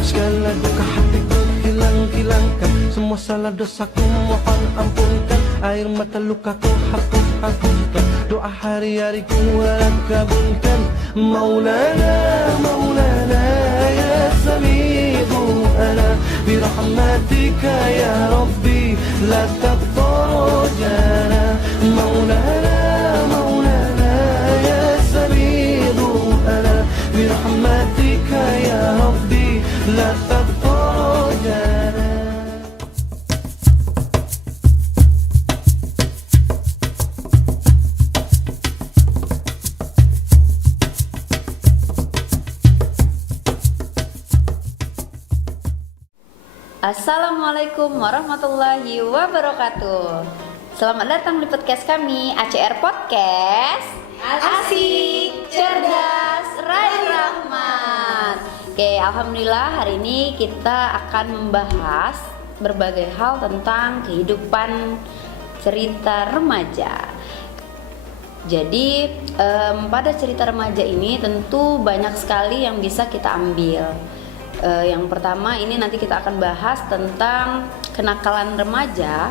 Segala duka hatiku hilang-hilangkan, semua salah dosaku mohon ampunkan. Air mata lukaku hapus-hapuskan, doa hari-hari ku harap kabulkan. Maulana, Maulana ya sami'u ana birahmatika ya Rabbi la taqtarjana. Maulana, Maulana ya sami'u ana birahmatika ya Rabbi la taqtarjana. Assalamualaikum warahmatullahi wabarakatuh. Selamat datang di podcast kami, ACR Podcast. Asik, cerdas, raih rahmat. Oke, alhamdulillah hari ini kita akan membahas berbagai hal tentang kehidupan cerita remaja. Jadi pada cerita remaja ini tentu banyak sekali yang bisa kita ambil. Yang pertama ini nanti kita akan bahas tentang kenakalan remaja,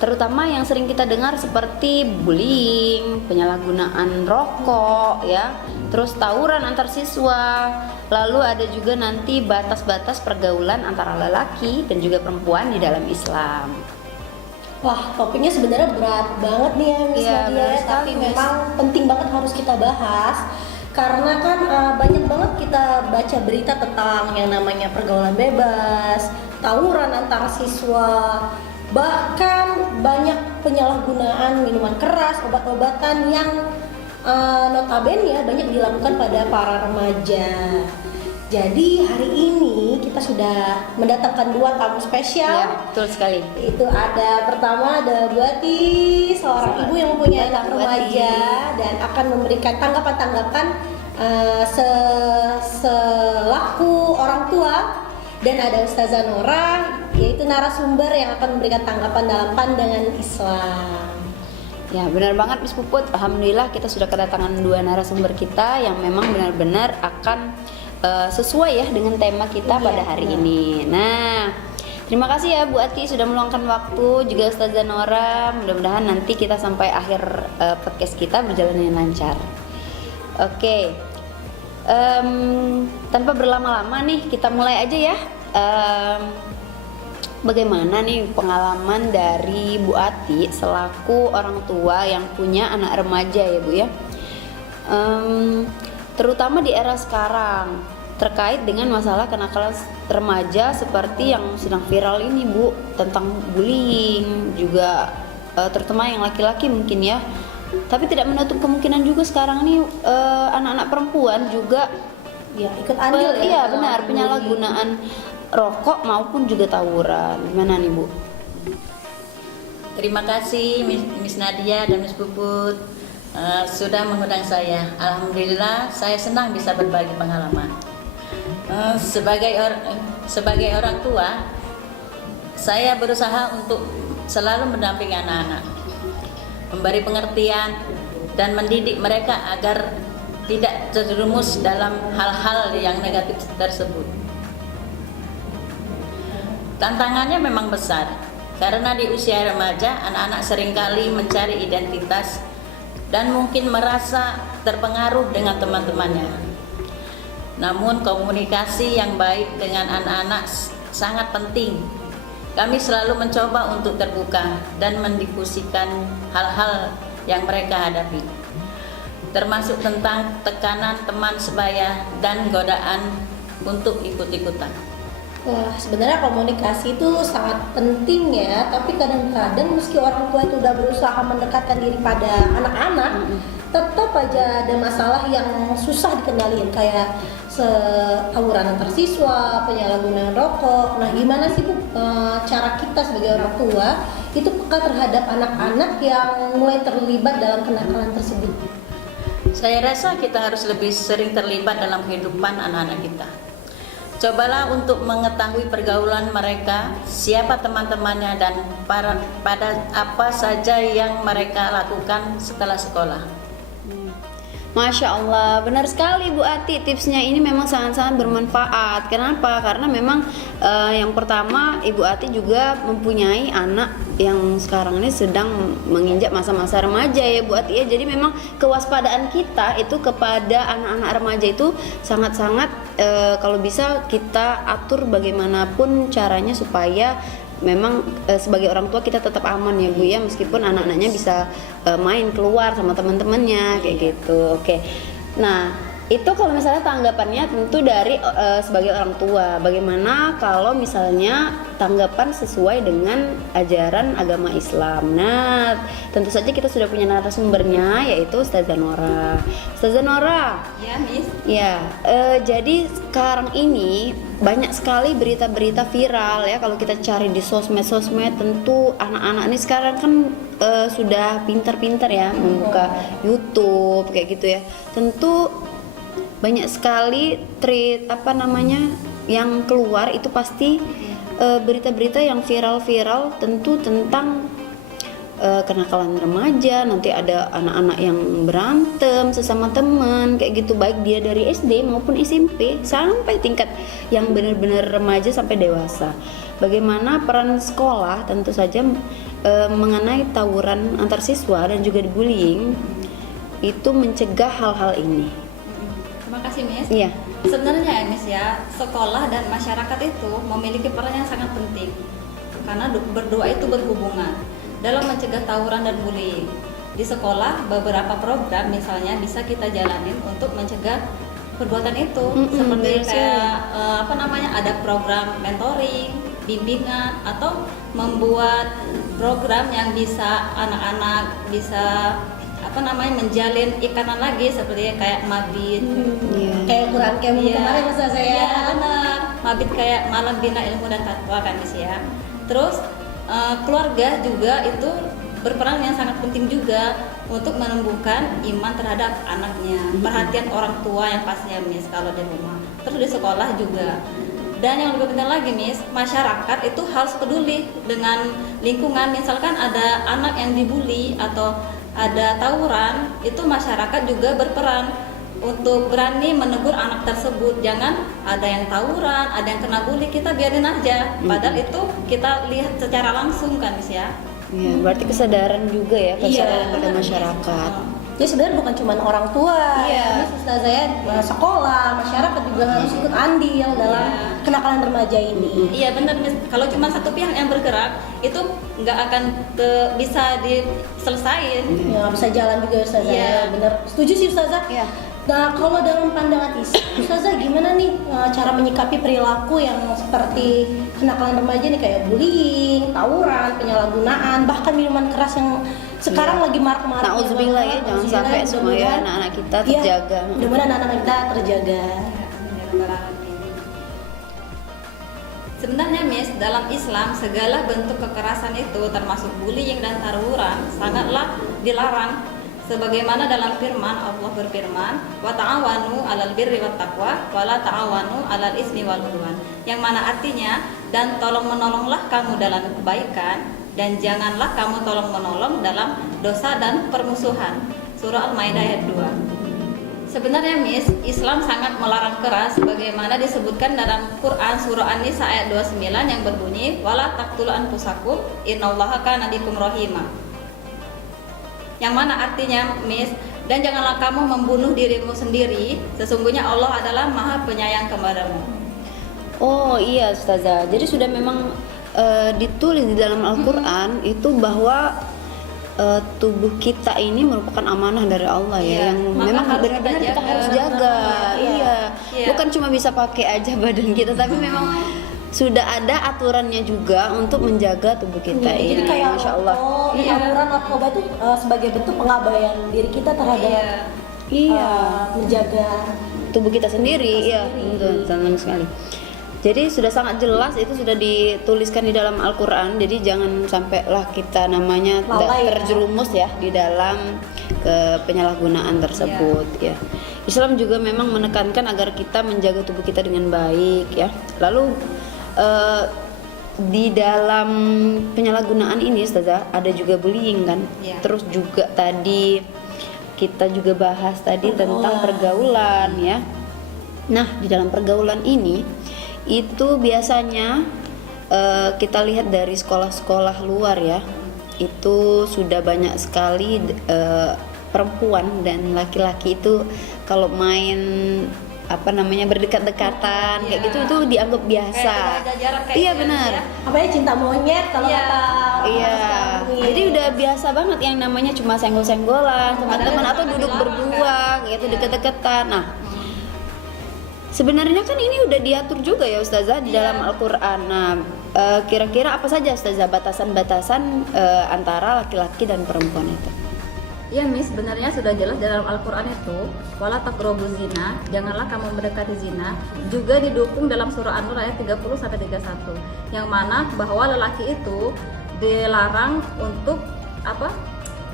terutama yang sering kita dengar seperti bullying, penyalahgunaan rokok ya, terus tawuran antar siswa. Lalu ada juga nanti batas-batas pergaulan antara lelaki dan juga perempuan di dalam Islam. Wah, topiknya sebenarnya berat banget nih ya Miss Nadia, tapi memang penting banget harus kita bahas. Karena kan banyak banget kita baca berita tentang yang namanya pergaulan bebas, tawuran antar siswa, bahkan banyak penyalahgunaan minuman keras, obat-obatan yang notabene banyak dilakukan pada para remaja. Jadi hari ini kita sudah mendatangkan dua tamu spesial. Ya, betul sekali. Itu pertama ada Bu Ati, seorang ibu yang mempunyai anak remaja dan akan memberikan tanggapan-tanggapan selaku orang tua. Dan ada Ustazah Nora, yaitu narasumber yang akan memberikan tanggapan dalam pandangan Islam. Ya, benar banget Miss Puput. Alhamdulillah kita sudah kedatangan dua narasumber kita yang memang benar-benar akan sesuai ya dengan tema kita pada hari ini. Nah, terima kasih ya Bu Ati sudah meluangkan waktu, juga Ustazah Nora. Mudah-mudahan nanti kita sampai akhir podcast kita berjalan dengan lancar. Oke, tanpa berlama-lama nih kita mulai aja ya. Bagaimana nih pengalaman dari Bu Ati selaku orang tua yang punya anak remaja ya Bu ya, terutama di era sekarang terkait dengan masalah kenakalan remaja seperti yang sedang viral ini Bu, tentang bullying juga, terutama yang laki-laki mungkin ya, tapi tidak menutup kemungkinan juga sekarang nih anak-anak perempuan juga ya ikut andil ya benar, penyalahgunaan rokok maupun juga tawuran. Gimana nih Bu? Terima kasih Miss Nadia dan Miss Puput sudah mengundang saya. Alhamdulillah saya senang bisa berbagi pengalaman. Sebagai orang tua, saya berusaha untuk selalu mendampingi anak-anak, memberi pengertian dan mendidik mereka agar tidak terjerumus dalam hal-hal yang negatif tersebut. Tantangannya memang besar, karena di usia remaja anak-anak seringkali mencari identitas dan mungkin merasa terpengaruh dengan teman-temannya. Namun komunikasi yang baik dengan anak-anak sangat penting. Kami selalu mencoba untuk terbuka dan mendiskusikan hal-hal yang mereka hadapi, termasuk tentang tekanan teman sebaya dan godaan untuk ikut-ikutan. Wah, sebenarnya komunikasi itu sangat penting ya, tapi kadang-kadang meski orang tua itu udah berusaha mendekatkan diri pada anak-anak, tetap aja ada masalah yang susah dikendalikan, kayak tawuran antar siswa, penyalahgunaan rokok. Nah, gimana sih Bu cara kita sebagai orang tua itu peka terhadap anak-anak yang mulai terlibat dalam kenakalan tersebut? Saya rasa kita harus lebih sering terlibat dalam kehidupan anak-anak kita. Cobalah untuk mengetahui pergaulan mereka, siapa teman-temannya, dan pada apa saja yang mereka lakukan setelah sekolah. Masya Allah, benar sekali Bu Ati, tipsnya ini memang sangat-sangat bermanfaat. Kenapa? Karena memang yang pertama Ibu Ati juga mempunyai anak yang sekarang ini sedang menginjak masa-masa remaja ya Bu Ati ya. Jadi memang kewaspadaan kita itu kepada anak-anak remaja itu sangat-sangat kalau bisa kita atur bagaimanapun caranya supaya memang sebagai orang tua kita tetap aman ya Bu ya, meskipun anak-anaknya bisa main keluar sama teman-temannya kayak gitu. Oke. Nah, itu kalau misalnya tanggapannya tentu dari sebagai orang tua. Bagaimana kalau misalnya tanggapan sesuai dengan ajaran agama Islam? Nah, tentu saja kita sudah punya narasumbernya yaitu Ustazah Nora. Ustazah Nora. Ya, Miss. Ya, jadi sekarang ini banyak sekali berita-berita viral ya, kalau kita cari di sosmed. Tentu anak-anak ini sekarang kan sudah pintar-pintar ya membuka YouTube kayak gitu ya. Tentu banyak sekali yang keluar itu pasti berita-berita yang viral tentu tentang kenakalan remaja. Nanti ada anak-anak yang berantem sesama teman kayak gitu, baik dia dari SD maupun SMP sampai tingkat yang benar-benar remaja sampai dewasa. Bagaimana peran sekolah tentu saja mengenai tawuran antar siswa dan juga bullying itu mencegah hal-hal ini. Terima kasih, Miss. Iya. Sebenarnya ya, Miss ya, sekolah dan masyarakat itu memiliki peran yang sangat penting karena berdua itu berhubungan dalam mencegah tawuran dan bullying. Di sekolah beberapa program misalnya bisa kita jalanin untuk mencegah perbuatan itu, seperti kayak ada program mentoring, bimbingan, atau membuat program yang bisa anak-anak bisa menjalin ikatan lagi seperti kayak mabit. Kayak Quran camp kemarin masa saya. Iya, benar. Mabit kayak malam bina ilmu dan takwa kan Miss ya. Terus keluarga juga itu berperan yang sangat penting juga untuk menumbuhkan iman terhadap anaknya. Perhatian orang tua yang pastinya Miss kalau di rumah. Terus di sekolah juga. Dan yang lebih penting lagi Miss, masyarakat itu harus peduli dengan lingkungan. Misalkan ada anak yang dibully atau ada tawuran, itu masyarakat juga berperan untuk berani menegur anak tersebut. Jangan ada yang tawuran, ada yang kena bully, kita biarin aja. Padahal itu kita lihat secara langsung kan Miss ya. Iya, berarti kesadaran juga ya, kesadaran pada masyarakat. Jadi sebenarnya bukan cuma orang tua, Iya. Ini Ustazah, sekolah, masyarakat juga harus ikut andil dalam kenakalan remaja ini. Iya benar Miss. Kalau cuma satu pihak yang bergerak itu nggak akan bisa diselesain. Ya, nggak bisa jalan juga Ustazah. Iya. Bener. Setuju sih Ustazah. Iya. Nah, kalau dalam pandangan Ustazah gimana nih cara menyikapi perilaku yang seperti kenakalan remaja nih kayak bullying, tawuran, penyalahgunaan, bahkan minuman keras yang sekarang lagi marak-marak. Nauzubillah ya, jangan sampai semua ya anak-anak kita terjaga. Mudah-mudahan anak-anak kita terjaga. Sebenarnya Miss, dalam Islam segala bentuk kekerasan itu termasuk bullying dan tawuran sangatlah dilarang. Sebagaimana dalam firman Allah berfirman, "Wa ta'awanu 'alal birri wat taqwa wa la ta'awanu 'alal ismi wal 'udwan." Yang mana artinya, dan tolong-menolonglah kamu dalam kebaikan dan janganlah kamu tolong-menolong dalam dosa dan permusuhan. Surah Al-Maidah ayat 2. Sebenarnya Miss, Islam sangat melarang keras sebagaimana disebutkan dalam Quran surah An-Nisa ayat 29 yang berbunyi, "Wala taqtulu anfusakum innallaha kana bikum rahima." Yang mana artinya Miss, dan janganlah kamu membunuh dirimu sendiri, sesungguhnya Allah adalah Maha Penyayang kepadamu. Oh iya Ustazah, jadi sudah memang ditulis di dalam Al-Quran itu bahwa tubuh kita ini merupakan amanah dari Allah ya, Iya, yang maka memang harus benar-benar kita kita jaga. harus jaga. Iya. Iya. Bukan cuma bisa pakai aja badan kita, tapi memang sudah ada aturannya juga untuk menjaga tubuh kita Jadi ini. kayak Masya Allah. tawuran narkoba itu sebagai bentuk pengabaian diri kita terhadap Iya. menjaga Tubuh kita sendiri, iya, betul, teman sekali. Jadi sudah sangat jelas itu sudah dituliskan di dalam Al-Quran. Jadi jangan sampailah kita namanya Lalai ya. terjerumus ya di dalam penyalahgunaan tersebut ya. Islam juga memang menekankan agar kita menjaga tubuh kita dengan baik ya. Lalu di dalam penyalahgunaan ini Ustazah ada juga bullying kan. Iya. Terus juga tadi kita juga bahas tadi tentang pergaulan ya. Nah, di dalam pergaulan ini itu biasanya kita lihat dari sekolah-sekolah luar ya, itu sudah banyak sekali perempuan dan laki-laki itu kalau main berdekat-dekatan kayak gitu itu dianggap biasa. Kayak jaga jarak kayak Iya gitu benar. ya. Apa ya, cinta monyet kalau Iya. kata Iya. sekarang nih. Jadi udah biasa banget yang namanya cuma senggol-senggolan teman-teman atau sangat duduk dilarang, berdua gitu deket-deketan. Nah, sebenarnya kan ini udah diatur juga ya Ustazah di dalam Al-Qur'an. Nah, kira-kira apa saja Ustazah batasan-batasan antara laki-laki dan perempuan itu? Iya Miss, sebenarnya sudah jelas dalam Al-Quran itu wala taqrabuz zina, janganlah kamu mendekati zina. Juga didukung dalam surah An-Nur ayat 30-31 yang mana bahwa lelaki itu dilarang untuk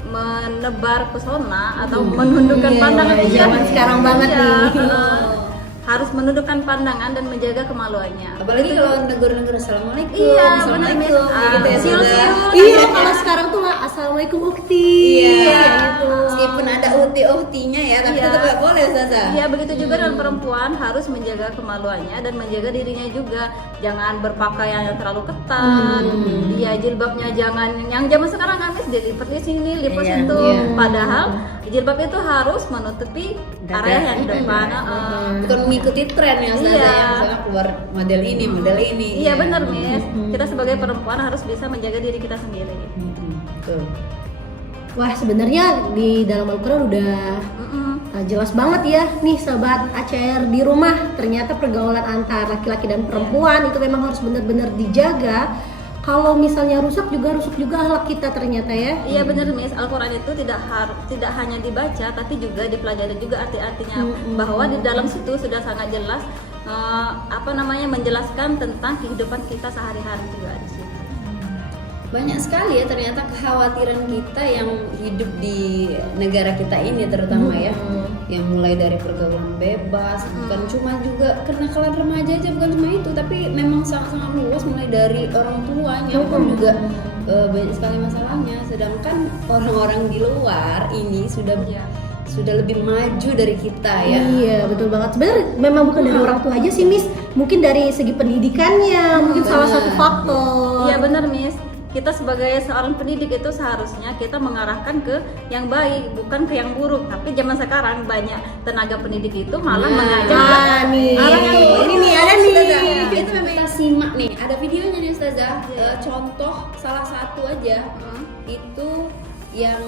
menebar pesona atau menundukkan pandangan. zaman sekarang banget Iya, nih. harus menundukkan pandangan dan menjaga kemaluannya. Apalagi kalau negur-negur assalamualaikum. Iya, assalamualaikum benar, gitu ya siul-siul. Ustazah. Iya, kalau sekarang tuh nggak assalamualaikum ukti. Iya, gitu. meskipun ada uhti-uhtinya ya, tapi Iya. tetap nggak boleh Ustazah. Iya, begitu juga dengan perempuan harus menjaga kemaluannya dan menjaga dirinya juga. Jangan berpakaian yang terlalu ketat. Iya, jilbabnya jangan yang zaman sekarang kan Miss dilipat di sini, lipat Iya, situ. iya. Padahal jilbab itu harus menutupi area yang depan. Bukan mengikuti tren ya Ustazah Iya. ya, misalnya keluar model ini. Iya, benar Miss. Kita sebagai perempuan harus bisa menjaga diri kita sendiri. Betul. Wah, sebenarnya di dalam Al-Quran udah jelas banget ya nih sahabat ACR di rumah. Ternyata pergaulan antar laki-laki dan perempuan itu memang harus benar-benar dijaga. Kalau misalnya rusak juga akhlak kita ternyata ya. Iya benar Miss, Al-Quran itu tidak hanya dibaca tapi juga dipelajari juga arti-artinya, bahwa di dalam situ sudah sangat jelas menjelaskan tentang kehidupan kita sehari-hari juga di situ. Banyak sekali ya ternyata kekhawatiran kita yang hidup di negara kita ini terutama ya, yang mulai dari pergaulan bebas, bukan cuma juga kenakalan remaja aja, bukan cuma itu, tapi memang sangat-sangat luas, mulai dari orang tuanya pun juga banyak sekali masalahnya. Sedangkan orang-orang di luar ini sudah lebih maju dari kita ya. Iya, betul banget. Sebenarnya memang bukan dari orang tua aja sih, Miss. Mungkin dari segi pendidikannya, mungkin salah satu faktor. Iya benar Miss, kita sebagai seorang pendidik itu seharusnya kita mengarahkan ke yang baik, bukan ke yang buruk. Tapi zaman sekarang banyak tenaga pendidik itu malah mengajak nih. yang Ini nih ada nih. Ustazah, itu memang kita simak nih, ada videonya nih Ustazah. Contoh salah satu aja itu yang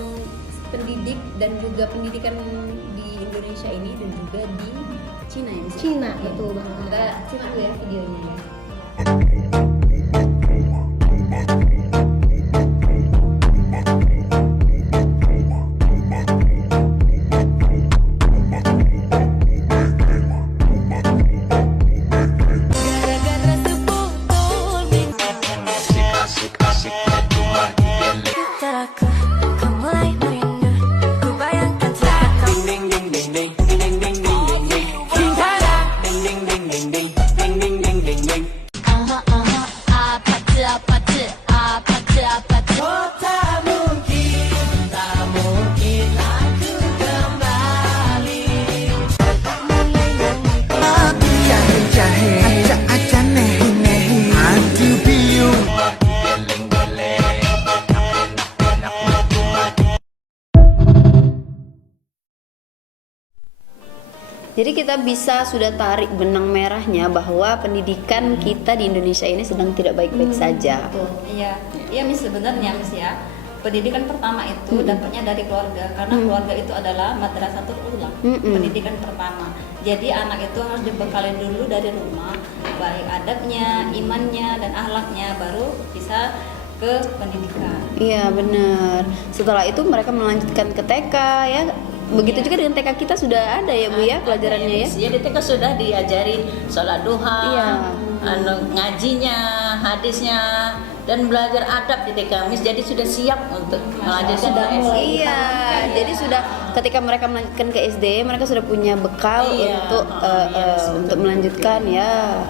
pendidik dan juga pendidikan di Indonesia ini dan juga di Cina ya. Misalnya. Cina, betul banget. Kita simak dulu ya videonya. Jadi kita bisa sudah tarik benang merahnya bahwa pendidikan kita di Indonesia ini sedang tidak baik-baik saja. Iya Miss, sebenarnya Miss ya, pendidikan pertama itu dapatnya dari keluarga, karena keluarga itu adalah madrasatul ula, pendidikan pertama. Jadi anak itu harus dibekali dulu dari rumah, baik adabnya, imannya, dan akhlaknya, baru bisa ke pendidikan. Iya benar. Setelah itu mereka melanjutkan ke TK ya. Begitu juga dengan TK kita sudah ada ya Bu ya pelajarannya ya. Jadi TK sudah diajarin sholat duha, Iya. ngajinya, hadisnya, dan belajar adab di TK Miss. Jadi sudah siap untuk melanjutkan ke SD. Iya, jadi sudah ketika mereka melanjutkan ke SD, mereka sudah punya bekal Iya, untuk melanjutkan ya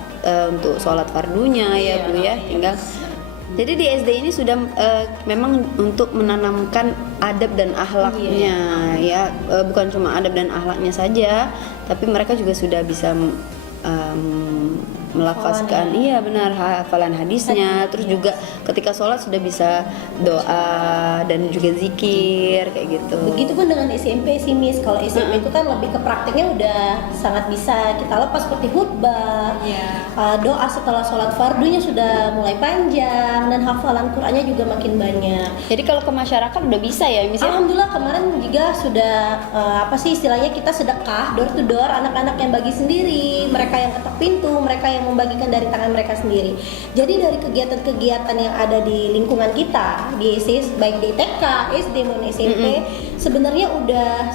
untuk sholat fardunya ya Bu ya. Tinggal Jadi di SD ini sudah memang untuk menanamkan adab dan akhlaknya ya, bukan cuma adab dan akhlaknya saja, tapi mereka juga sudah bisa melafazkan, iya benar, hafalan hadisnya, terus juga ketika sholat sudah bisa doa dan juga zikir kayak gitu. Begitupun dengan SMP sih Miss. Kalau SMP itu kan lebih ke prakteknya udah sangat bisa kita lepas seperti khutbah, doa setelah sholat fardunya sudah mulai panjang, dan hafalan Qur'annya juga makin banyak. Jadi kalau ke masyarakat udah bisa ya Miss ya? Alhamdulillah kemarin juga sudah apa sih istilahnya, kita sedekah door to door, anak-anak yang bagi sendiri, mereka yang ketok pintu, mereka yang membagikan dari tangan mereka sendiri. Jadi dari kegiatan-kegiatan yang ada di lingkungan kita di baik di TK, SD maupun SMP, sebenarnya udah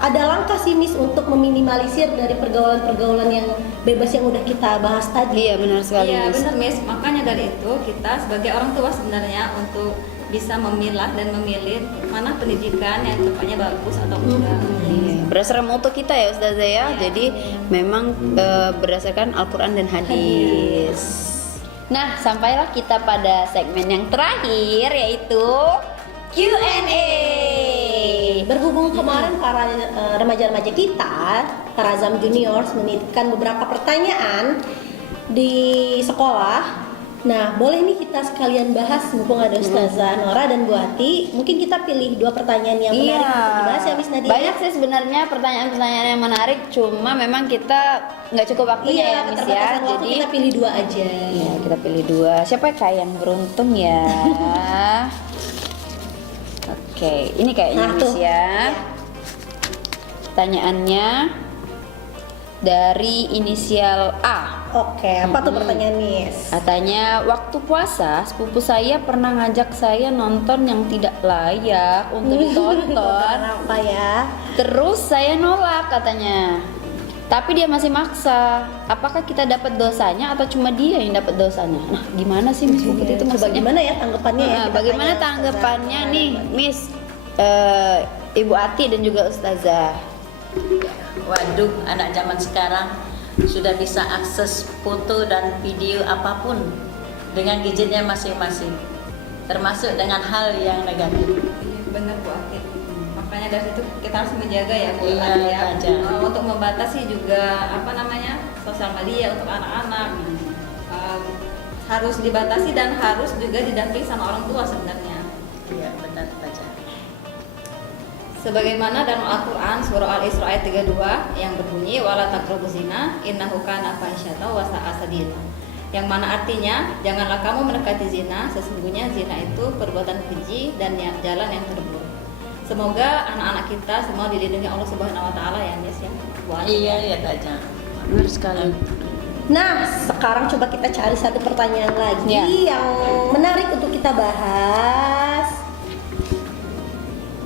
ada langkah sih Miss untuk meminimalisir dari pergaulan-pergaulan yang bebas yang udah kita bahas tadi. Iya benar sekali. Iya Miss. benar Miss, makanya dari itu kita sebagai orang tua sebenarnya untuk bisa memilah dan memilih mana pendidikan yang tepatnya bagus atau enggak. Iya, berdasarkan moto kita ya Ustazah ya. Jadi memang berdasarkan Al-Qur'an dan hadis. Nah, sampailah kita pada segmen yang terakhir yaitu Q&A. Berhubung kemarin para remaja-remaja kita, para Azam Juniors menitipkan beberapa pertanyaan di sekolah. Nah, boleh nih kita sekalian bahas, mumpung ada Ustazah Nora dan Bu Ati. Mungkin kita pilih 2 pertanyaan yang menarik untuk dibahas ya Miss Nadia. Banyak sih sebenarnya pertanyaan-pertanyaan yang menarik, cuma memang kita nggak cukup waktunya ya Miss ya. keterbatasan waktu, Jadi kita pilih 2 aja. ya kita pilih 2. Siapa yang beruntung ya? Oke, ini kayaknya Nah, Miss tuh. ya. Pertanyaannya dari inisial A. Oke, apa tuh pertanyaan Miss? Katanya waktu puasa sepupu saya pernah ngajak saya nonton yang tidak layak untuk ditonton. Apa ya? Terus saya nolak katanya. Tapi dia masih maksa. Apakah kita dapat dosanya atau cuma dia yang dapat dosanya? Nah, gimana sih Miss Puput itu Coba maksudnya? gimana ya tanggapannya ya? Kita Bagaimana tanya tanggapannya Ustazah. nih, Miss Ibu Ati dan juga Ustazah? Waduh, anak zaman sekarang sudah bisa akses foto dan video apapun dengan gadgetnya masing-masing, termasuk dengan hal yang negatif. Iya, benar Bu Ati. Makanya dari situ kita harus menjaga ya Bu Iya, Ati ya. Raja. Untuk membatasi juga sosial media untuk anak-anak. Harus dibatasi dan harus juga didampingi sama orang tua sebenarnya. Iya, benar saja. Sebagaimana dalam Al-Quran surah Al-Isra ayat 32 yang berbunyi wala taqrabuz zina innahu kana fahisyatan wa sa'a sabila. Yang mana artinya janganlah kamu mendekati zina, sesungguhnya zina itu perbuatan keji dan jalan yang terburuk. Semoga anak-anak kita semua dilindungi Allah Subhanahu wa taala ya Miss ya. Iya saja. Benar sekali. Nah, sekarang coba kita cari satu pertanyaan lagi Ya. yang menarik untuk kita bahas.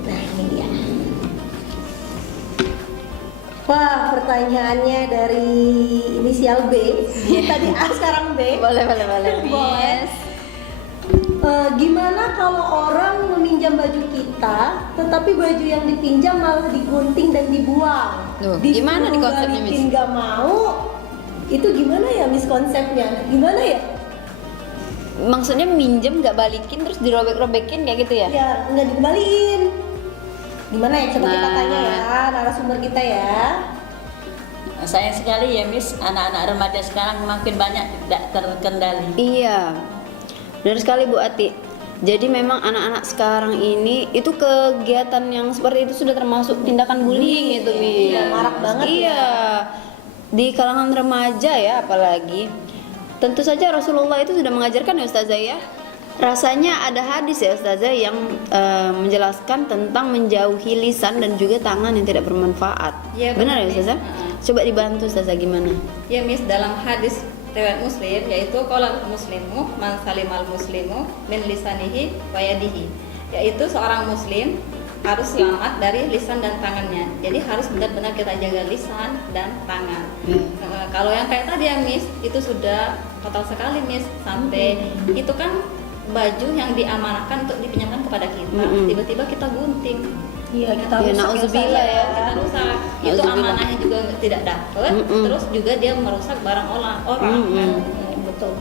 Nah, ini dia. Wah, pertanyaannya dari inisial B. Tadi A, sekarang B. Boleh, Boleh. Miss. Gimana kalau orang meminjam baju kita, tetapi baju yang dipinjam malah digunting dan dibuang? Duh, gimana nih konsepnya, Miss? Miss? Nggak mau, itu gimana ya Miss konsepnya? Gimana ya? Maksudnya minjem nggak balikin terus dirobek-robekin kayak gitu ya? Ya nggak dikembaliin. Gimana ya? Coba kita Nah. tanya ya narasumber kita ya. Sayang sekali ya Miss, anak-anak remaja sekarang makin banyak tidak terkendali. Iya, benar sekali Bu Ati. Jadi memang anak-anak sekarang ini itu kegiatan yang seperti itu sudah termasuk tindakan bullying itu Miss. Iya, marak banget Iya, di kalangan remaja ya apalagi. Tentu saja Rasulullah itu sudah mengajarkan ya Ustazah ya. Rasanya ada hadis ya Ustazah yang menjelaskan tentang menjauhi lisan dan juga tangan yang tidak bermanfaat. Iya, Benar ya benar, Ustazah? Miss. Coba dibantu Ustazah gimana? Ya Miss, dalam hadis riwayat Muslim yaitu qala muslimu man salimal muslimu min lisanihi wa yadihi, yaitu seorang muslim harus selamat dari lisan dan tangannya. Jadi harus benar-benar kita jaga lisan dan tangan. Kalau yang kayak tadi ya Miss, itu sudah fatal sekali Miss, sampai itu kan baju yang diamanahkan untuk dipinjamkan kepada kita, tiba-tiba kita gunting. Iya, kita Ya, rusak na'udzubillah ya. Kita rusak, itu Na'udzubillah. amanahnya juga tidak dapat, terus juga dia merusak barang orang kan. Betul.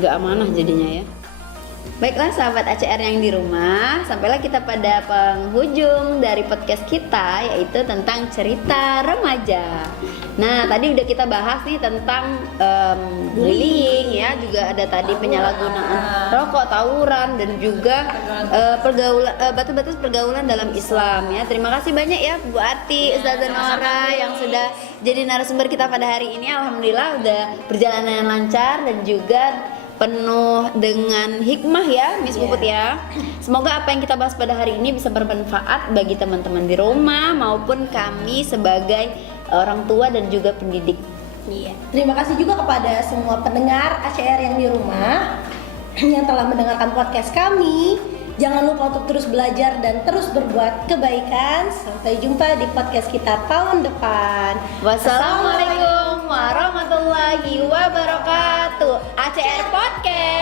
nggak amanah jadinya ya. Baiklah sahabat ACR yang di rumah, sampailah kita pada penghujung dari podcast kita, yaitu tentang cerita remaja. Nah, tadi udah kita bahas nih tentang bullying ya, juga ada tadi penyalahgunaan rokok, tawuran, dan juga pergaulan batas pergaulan dalam Islam ya. Terima kasih banyak ya Bu Ati, Ustazah Nora yang sudah jadi narasumber kita pada hari ini. Alhamdulillah udah perjalanan yang lancar dan juga penuh dengan hikmah ya Miss Puput ya. Semoga apa yang kita bahas pada hari ini bisa bermanfaat bagi teman-teman di rumah maupun kami sebagai orang tua dan juga pendidik. Iya. Terima kasih juga kepada semua pendengar ACR yang di rumah yang telah mendengarkan podcast kami. Jangan lupa untuk terus belajar dan terus berbuat kebaikan. Sampai jumpa di podcast kita tahun depan. Wassalamualaikum warahmatullahi wabarakatuh. ACR Podcast.